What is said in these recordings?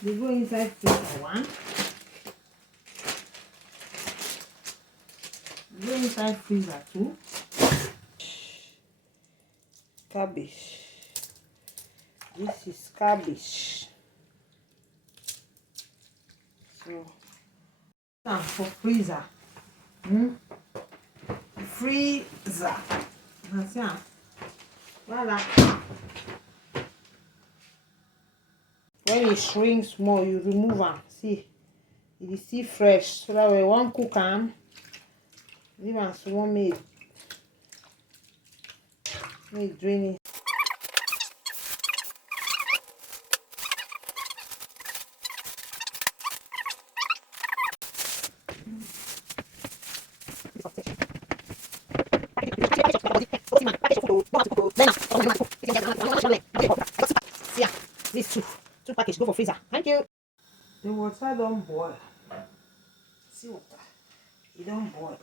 They go inside freezer one. They go inside freezer two. Cabbage. This is cabbage. So, now for freezer. Freezer. That's it. Voila. When it shrinks more, you remove them. See, it is still fresh. So that way, one cook them. Leave them so one made drain it. Yeah, these two package go for freezer. Thank you. The water don't boil. See water. It don't boil.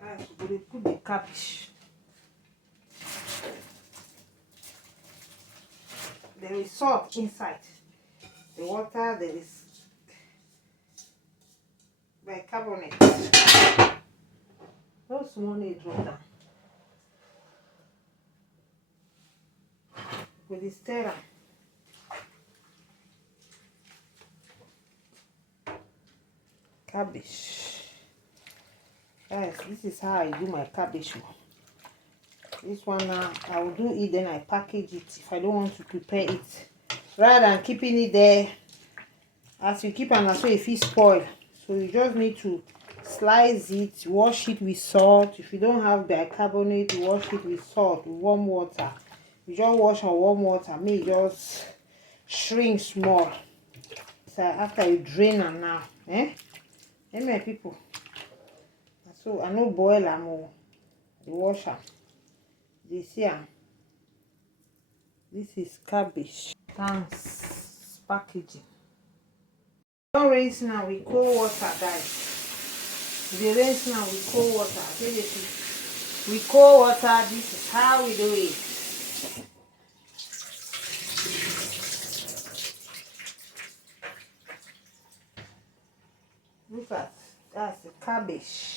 Guys, we're going to put the cabbage. There is salt inside. The water, there is bicarbonate. No small need drop down. With the stirrer. Cabbage. Guys, this is how I do my cabbage. This one now, I will do it, then I package it if I don't want to prepare it. Rather than keeping it there, as you keep and so if it spoil. So you just need to slice it, wash it with salt. If you don't have bicarbonate, you wash it with salt, with warm water. You just wash on warm water, make it just shrink small. So after you drain them now, my people. So I no boil them more. You wash them. This here. This is cabbage. Thanks packaging. Don't rinse now with cold water, guys. If you rinse now with cold water, with cold water, this is how we do it. Look at that's the cabbage.